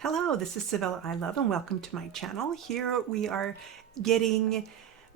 Hello, this is Sevilla I Love and welcome to my channel. Here we are getting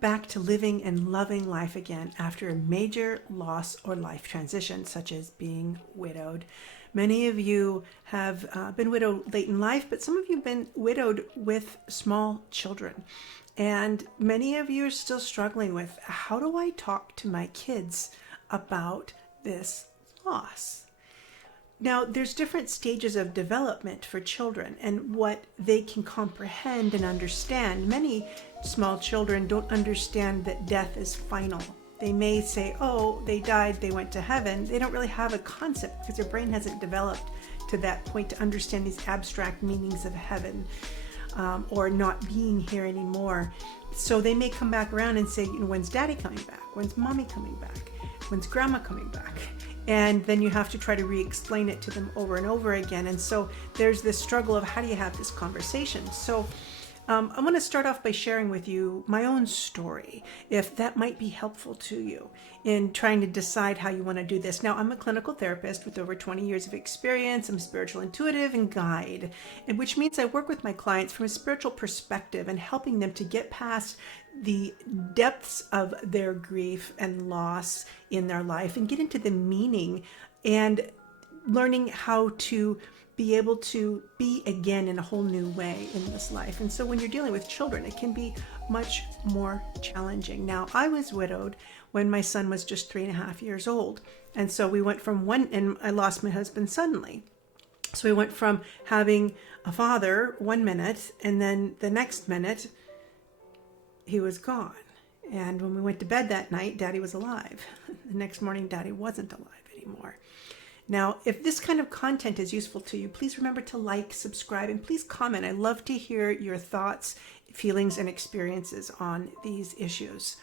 back to living and loving life again after a major loss or life transition, such as being widowed. Many of you have been widowed late in life, but some of you have been widowed with small children. And many of you are still struggling with, how do I talk to my kids about this loss? Now, there's different stages of development for children and what they can comprehend and understand. Many small children don't understand that death is final. They may say, oh, they died, they went to heaven. They don't really have a concept because their brain hasn't developed to that point to understand these abstract meanings of heaven or not being here anymore. So they may come back around and say, when's daddy coming back? When's mommy coming back? When's grandma coming back? And then you have to try to re-explain it to them over and over again. And so there's this struggle of how do you have this conversation? So I want to start off by sharing with you my own story, if that might be helpful to you in trying to decide how you want to do this. Now, I'm a clinical therapist with over 20 years of experience. I'm a spiritual intuitive and guide, and which means I work with my clients from a spiritual perspective and helping them to get past the depths of their grief and loss in their life and get into the meaning and learning how to be able to be again in a whole new way in this life. And so when you're dealing with children, it can be much more challenging. Now, I was widowed when my son was just 3.5 years old. And so we went from and I lost my husband suddenly. So we went from having a father 1 minute, and then the next minute, he was gone. And when we went to bed that night, Daddy was alive. The next morning, Daddy wasn't alive anymore. Now, if this kind of content is useful to you, please remember to like, subscribe, and please comment. I love to hear your thoughts, feelings, and experiences on these issues.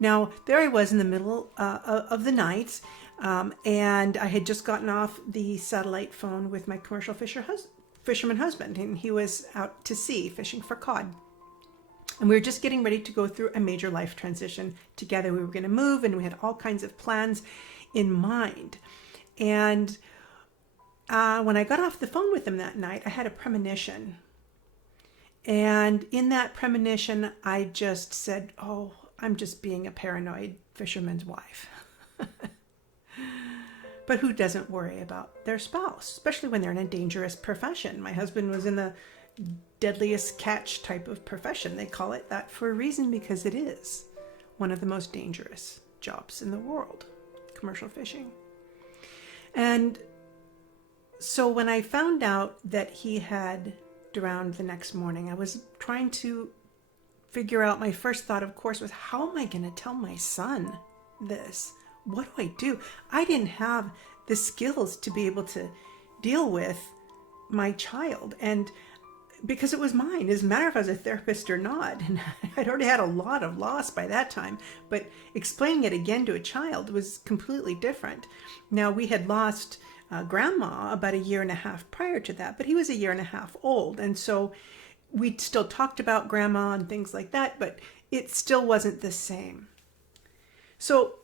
Now, there I was in the middle of the night, and I had just gotten off the satellite phone with my commercial fisherman husband, and he was out to sea fishing for cod. And we were just getting ready to go through a major life transition together. We were going to move, and we had all kinds of plans in mind. And when I got off the phone with him that night, I had a premonition. And in that premonition, I just said, oh, I'm just being a paranoid fisherman's wife. But who doesn't worry about their spouse, especially when they're in a dangerous profession? My husband was in the deadliest catch type of profession. They call it that for a reason, because it is one of the most dangerous jobs in the world, commercial fishing. And so when I found out that he had drowned the next morning, I was trying to figure out, my first thought, of course, was how am I going to tell my son this? What do I do? I didn't have the skills to be able to deal with my child. And because it was mine, it doesn't matter if I was a therapist or not. And I'd already had a lot of loss by that time, but explaining it again to a child was completely different. Now, we had lost grandma about 1.5 years prior to that, but he was 1.5 years old. And so we still talked about grandma and things like that, but it still wasn't the same. So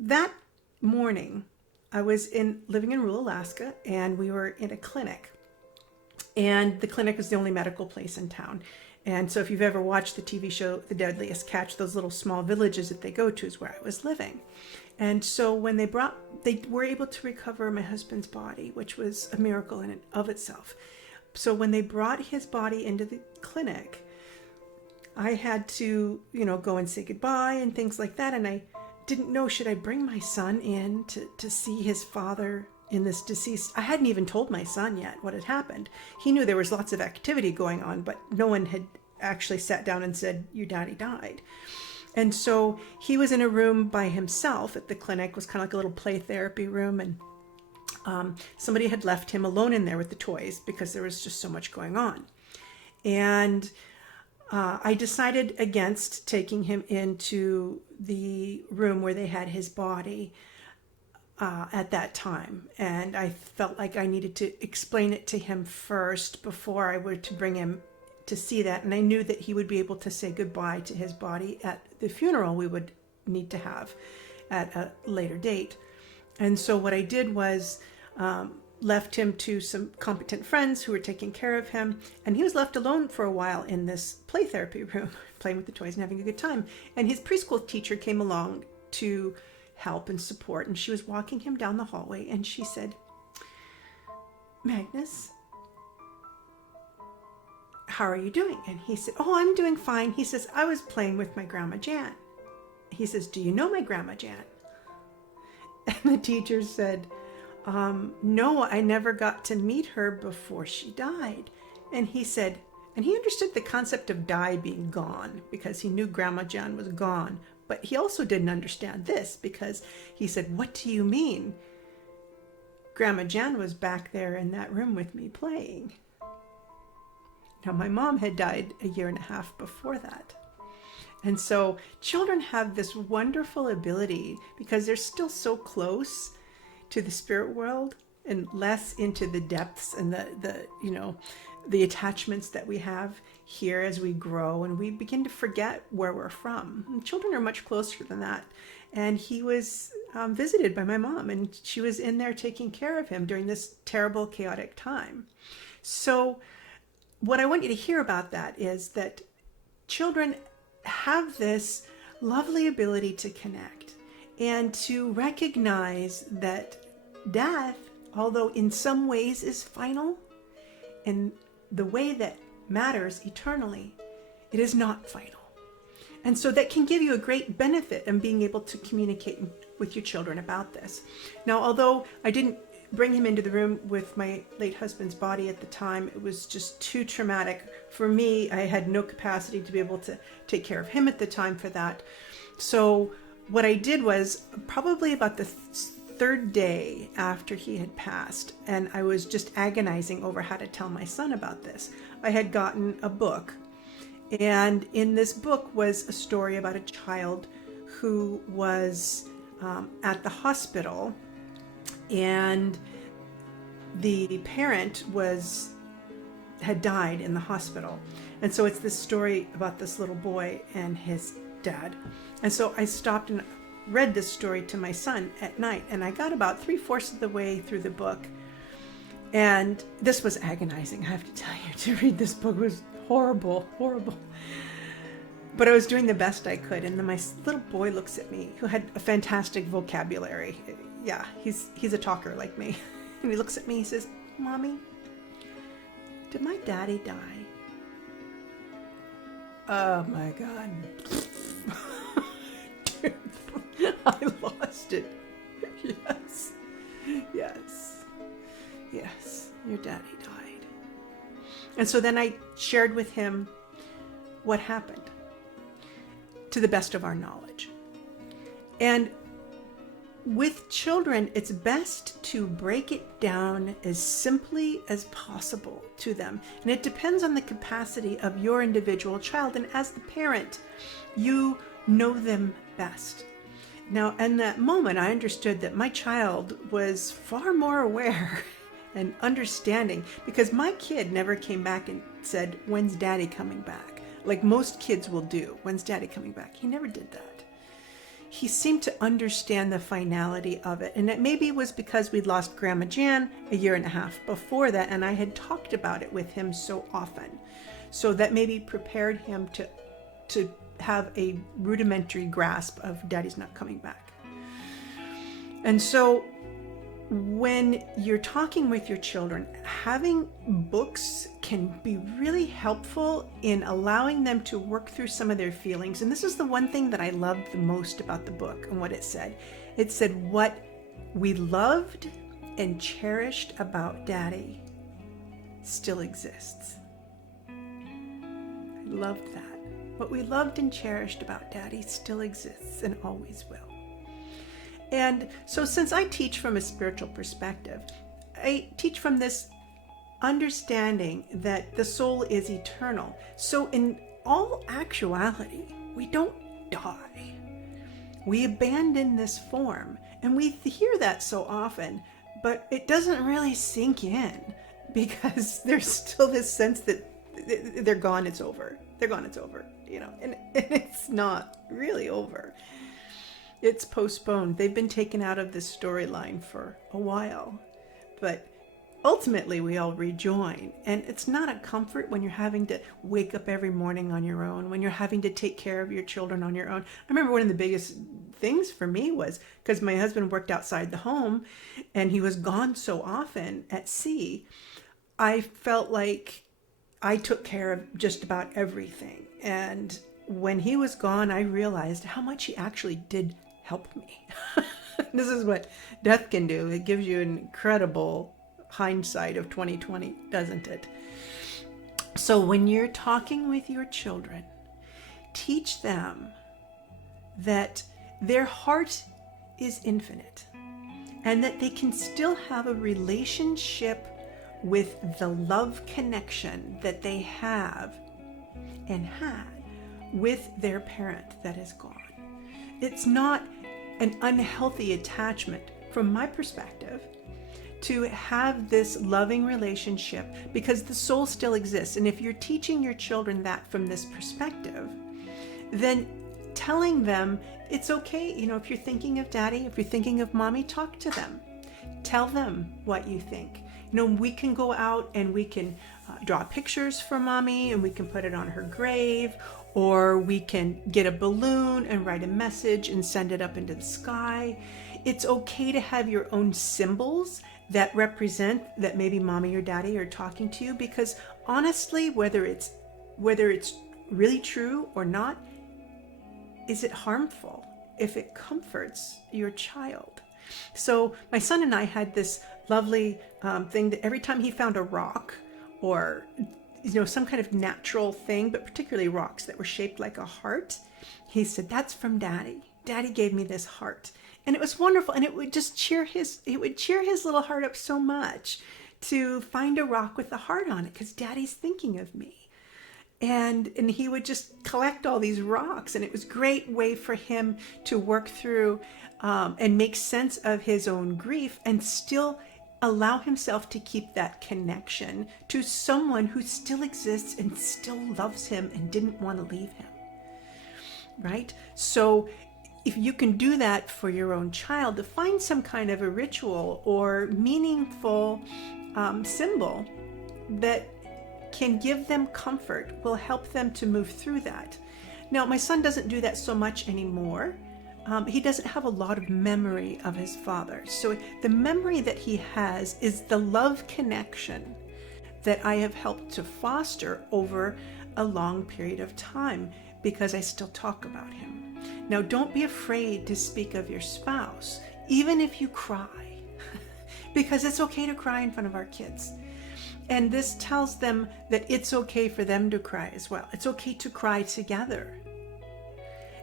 that morning, I was living in rural Alaska, and we were in a clinic. And the clinic is the only medical place in town. And so if you've ever watched the TV show, The Deadliest Catch, those little small villages that they go to is where I was living. And so when they were able to recover my husband's body, which was a miracle in and of itself. So when they brought his body into the clinic, I had to, go and say goodbye and things like that. And I didn't know, should I bring my son in to see his father in this deceased? I hadn't even told my son yet what had happened. He knew there was lots of activity going on, but no one had actually sat down and said, your daddy died. And so he was in a room by himself at the clinic. It was kind of like a little play therapy room. And somebody had left him alone in there with the toys because there was just so much going on. And I decided against taking him into the room where they had his body at that time. And I felt like I needed to explain it to him first before I were to bring him to see that. And I knew that he would be able to say goodbye to his body at the funeral we would need to have at a later date. And so what I did was left him to some competent friends who were taking care of him. And he was left alone for a while in this play therapy room, playing with the toys and having a good time. And his preschool teacher came along to help and support. And she was walking him down the hallway and she said, "Magnus, how are you doing?" And he said, "Oh, I'm doing fine." He says, "I was playing with my Grandma Jan." He says, "Do you know my Grandma Jan?" And the teacher said, "No, I never got to meet her before she died." And he said, and he understood the concept of die being gone because he knew Grandma Jan was gone. But he also didn't understand this because he said, "What do you mean? Grandma Jan was back there in that room with me playing." Now, my mom had died a year and a half before that. And so children have this wonderful ability because they're still so close to the spirit world and less into the depths and the attachments that we have here as we grow and we begin to forget where we're from. And children are much closer than that. And he was visited by my mom, and she was in there taking care of him during this terrible, chaotic time. So what I want you to hear about that is that children have this lovely ability to connect and to recognize that death, although in some ways is final, in the way that matters eternally, it is not final. And so that can give you a great benefit in being able to communicate with your children about this. Now, although I didn't bring him into the room with my late husband's body at the time, it was just too traumatic for me. I had no capacity to be able to take care of him at the time for that. So what I did was probably about the third day after he had passed, and I was just agonizing over how to tell my son about this. I had gotten a book, and in this book was a story about a child who was at the hospital, and the parent had died in the hospital. And so it's this story about this little boy and his dad. And so I stopped and read this story to my son at night, and I got about 3/4 of the way through the book. And this was agonizing, I have to tell you. To read this book was horrible. But I was doing the best I could. And then my little boy looks at me, who had a fantastic vocabulary. Yeah, he's a talker like me. And he looks at me, he says, "Mommy, did my daddy die?" Oh my God. I lost it. Yes, your daddy died. And so then I shared with him what happened to the best of our knowledge. And with children, it's best to break it down as simply as possible to them. And it depends on the capacity of your individual child. And as the parent, you know them best. Now, in that moment, I understood that my child was far more aware and understanding, because my kid never came back and said, "When's daddy coming back?" Like most kids will do. "When's daddy coming back?" He never did that. He seemed to understand the finality of it. And it maybe was because we'd lost Grandma Jan a year and a half before that, and I had talked about it with him so often. So that maybe prepared him to have a rudimentary grasp of daddy's not coming back. And so when you're talking with your children, having books can be really helpful in allowing them to work through some of their feelings. And this is the one thing that I loved the most about the book and what it said. It said what we loved and cherished about daddy still exists. I loved that. What we loved and cherished about daddy still exists and always will. And so since I teach from a spiritual perspective, I teach from this understanding that the soul is eternal. So in all actuality, we don't die. We abandon this form. And we hear that so often, but it doesn't really sink in because there's still this sense that they're gone, it's over. They're gone, it's over, and it's not really over. It's postponed. They've been taken out of this storyline for a while, but ultimately we all rejoin. And it's not a comfort when you're having to wake up every morning on your own, when you're having to take care of your children on your own. I remember one of the biggest things for me was because my husband worked outside the home and he was gone so often at sea. I felt like I took care of just about everything. And when he was gone, I realized how much he actually did help me. This is what death can do. It gives you an incredible hindsight of 2020, doesn't it? So when you're talking with your children, teach them that their heart is infinite and that they can still have a relationship with the love connection that they have and had with their parent that is gone. It's not an unhealthy attachment from my perspective to have this loving relationship because the soul still exists. And if you're teaching your children that from this perspective, then telling them it's okay. If you're thinking of daddy, if you're thinking of mommy, talk to them. Tell them what you think. We can go out and we can draw pictures for mommy and we can put it on her grave, or we can get a balloon and write a message and send it up into the sky. It's okay to have your own symbols that represent that maybe mommy or daddy are talking to you, because honestly, whether it's really true or not, is it harmful if it comforts your child? So my son and I had this lovely thing that every time he found a rock or some kind of natural thing, but particularly rocks that were shaped like a heart, he said, "That's from daddy. Daddy gave me this heart." And it was wonderful. And it would just cheer his little heart up so much to find a rock with a heart on it, because daddy's thinking of me. And he would just collect all these rocks, and it was a great way for him to work through and make sense of his own grief and still allow himself to keep that connection to someone who still exists and still loves him and didn't want to leave him, right? So if you can do that for your own child, to find some kind of a ritual or meaningful symbol that can give them comfort, will help them to move through that. Now, my son doesn't do that so much anymore. He doesn't have a lot of memory of his father. So the memory that he has is the love connection that I have helped to foster over a long period of time, because I still talk about him. Now, don't be afraid to speak of your spouse, even if you cry, because it's okay to cry in front of our kids. And this tells them that it's okay for them to cry as well. It's okay to cry together.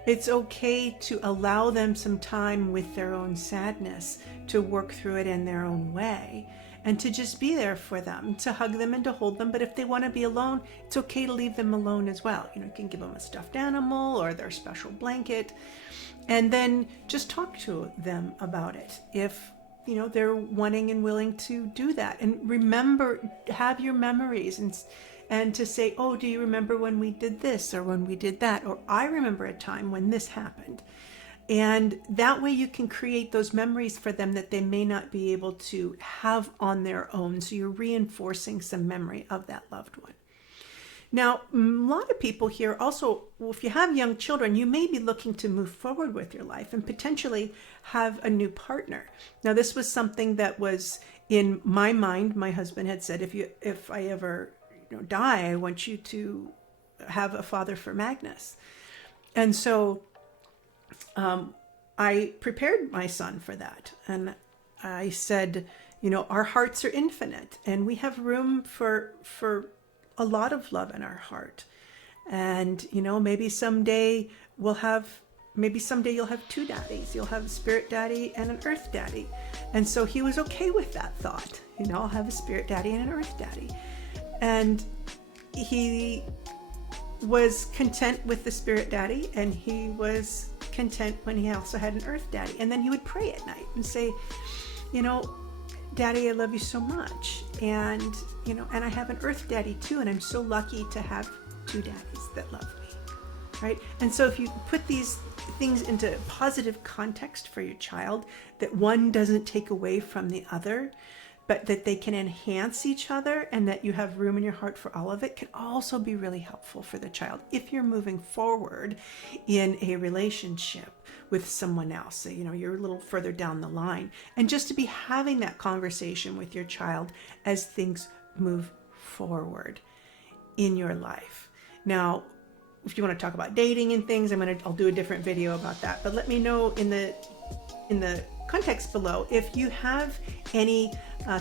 It's okay to allow them some time with their own sadness, to work through it in their own way, and to just be there for them, to hug them and to hold them. But if they want to be alone, it's okay to leave them alone as well. You can give them a stuffed animal or their special blanket, and then just talk to them about it if they're wanting and willing to do that. And remember, have your memories and to say, "Oh, do you remember when we did this or when we did that? Or I remember a time when this happened." And that way you can create those memories for them that they may not be able to have on their own. So you're reinforcing some memory of that loved one. Now, a lot of people here also, if you have young children, you may be looking to move forward with your life and potentially have a new partner. Now, this was something that was in my mind. My husband had said, if I ever die, I want you to have a father for Magnus. And so I prepared my son for that. And I said, our hearts are infinite and we have room for a lot of love in our heart. And, maybe someday you'll have two daddies. You'll have a spirit daddy and an earth daddy. And so he was okay with that thought. I'll have a spirit daddy and an earth daddy. And he was content with the spirit daddy, and he was content when he also had an earth daddy. And then he would pray at night and say, "Daddy, I love you so much. And, and I have an earth daddy too. And I'm so lucky to have two daddies that love me." Right? And so if you put these things into positive context for your child, that one doesn't take away from the other, but that they can enhance each other and that you have room in your heart for all of it can also be really helpful for the child if you're moving forward in a relationship with someone else. So, you're a little further down the line, and just to be having that conversation with your child as things move forward in your life. Now, if you want to talk about dating and things, I'll do a different video about that. But let me know in the context below if you have any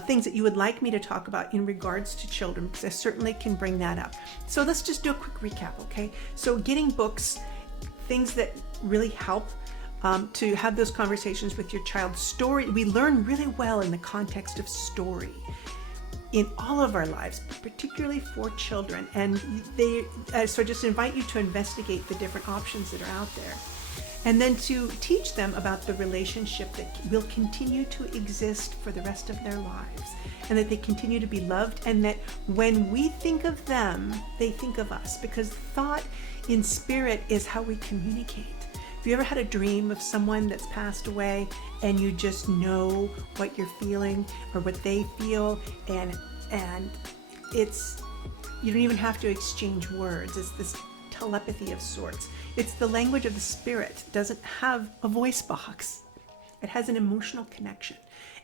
things that you would like me to talk about in regards to children, because I certainly can bring that up. So let's just do a quick recap, okay? So getting books, things that really help to have those conversations with your child. Story, we learn really well in the context of story in all of our lives, but particularly for children. And so I just invite you to investigate the different options that are out there. And then to teach them about the relationship that will continue to exist for the rest of their lives, and that they continue to be loved, and that when we think of them, they think of us, because thought in spirit is how we communicate. Have you ever had a dream of someone that's passed away and you just know what you're feeling or what they feel, and it's, you don't even have to exchange words. It's this telepathy of sorts. It's the language of the spirit. It doesn't have a voice box. It has an emotional connection.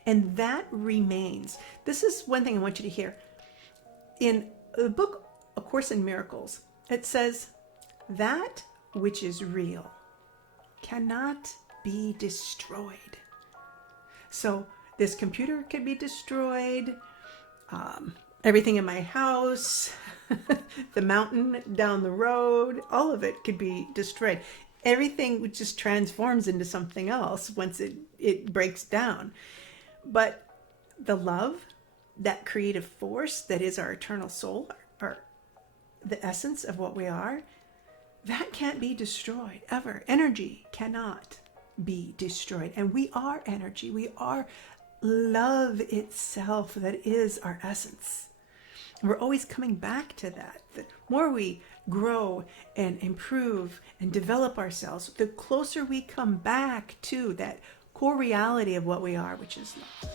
And that remains. This is one thing I want you to hear. In the book, A Course in Miracles, it says, that which is real cannot be destroyed. So this computer could be destroyed. Everything in my house, the mountain down the road, all of it could be destroyed. Everything just transforms into something else once it breaks down. But the love, that creative force that is our eternal soul, or the essence of what we are, that can't be destroyed ever. Energy cannot be destroyed. And we are energy. We are love itself. That is our essence. We're always coming back to that. The more we grow and improve and develop ourselves, the closer we come back to that core reality of what we are, which is love.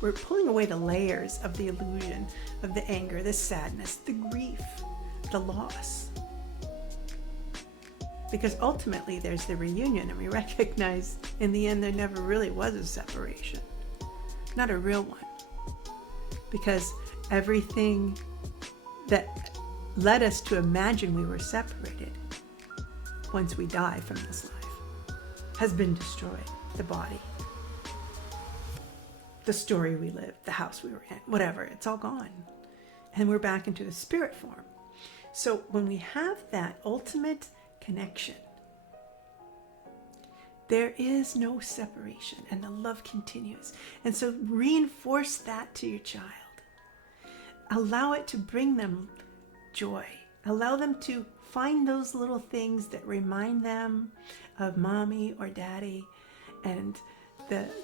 We're pulling away the layers of the illusion, of the anger, the sadness, the grief, the loss. Because ultimately there's the reunion, and we recognize in the end there never really was a separation. Not a real one. Because everything that led us to imagine we were separated once we die from this life has been destroyed. The body, the story we lived, the house we were in, whatever, it's all gone. And we're back into the spirit form. So when we have that ultimate connection, there is no separation, and the love continues. And so reinforce that to your child. Allow it to bring them joy. Allow them to find those little things that remind them of mommy or daddy, and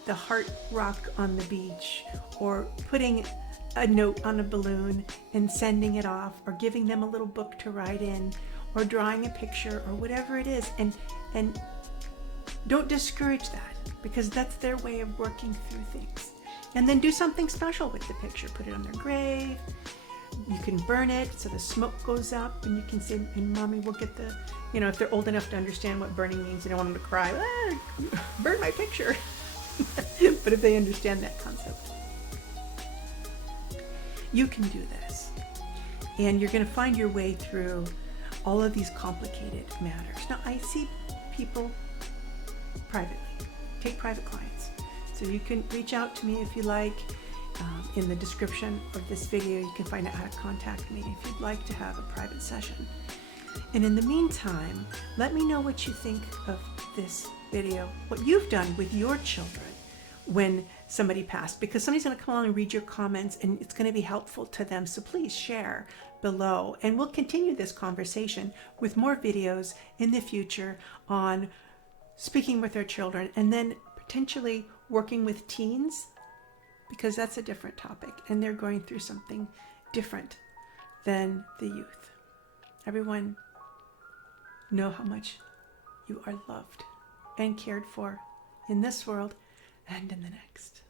the heart rock on the beach, or putting a note on a balloon and sending it off, or giving them a little book to write in, or drawing a picture, or whatever it is. And don't discourage that, because that's their way of working through things. And then do something special with the picture. Put it on their grave. You can burn it so the smoke goes up, and you can say, and mommy will get the, if they're old enough to understand what burning means, they don't want them to cry, burn my picture. But if they understand that concept, you can do this. And you're going to find your way through all of these complicated matters. Now, I see people privately. Take private clients. So you can reach out to me if you like. In the description of this video, you can find out how to contact me if you'd like to have a private session. And in the meantime, let me know what you think of this video, what you've done with your children when somebody passed, because somebody's going to come along and read your comments, and it's going to be helpful to them. So please share below, and we'll continue this conversation with more videos in the future on speaking with our children, and then potentially working with teens, because that's a different topic, and they're going through something different than the youth. Everyone, know how much you are loved and cared for in this world and in the next.